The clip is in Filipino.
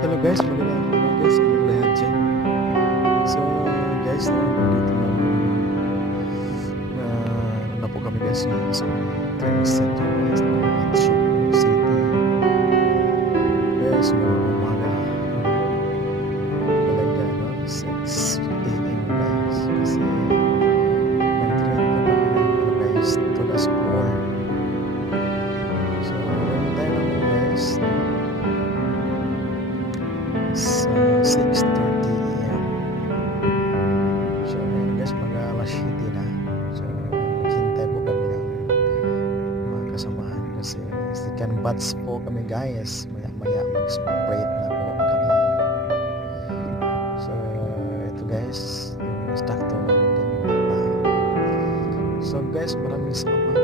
Hello guys, magandang umaga sa inyong lahat dyan. So guys, nandito na po kami guys ngayon sa training center guys at Cebu City. Guys, mga umaga. Talaga, no? 6 AM guys. Kasi nag-train po kami ng guys to the 4. So, meron tayo naman guys sa 6:30 AM. So ngayon guys, mag-alas 7 na. So hintay po kami ng mga kasamahan kasi second batch po kami guys. Maya mag-sprint na po kami. So ito guys, yung instructor namin din. So guys, maraming salamat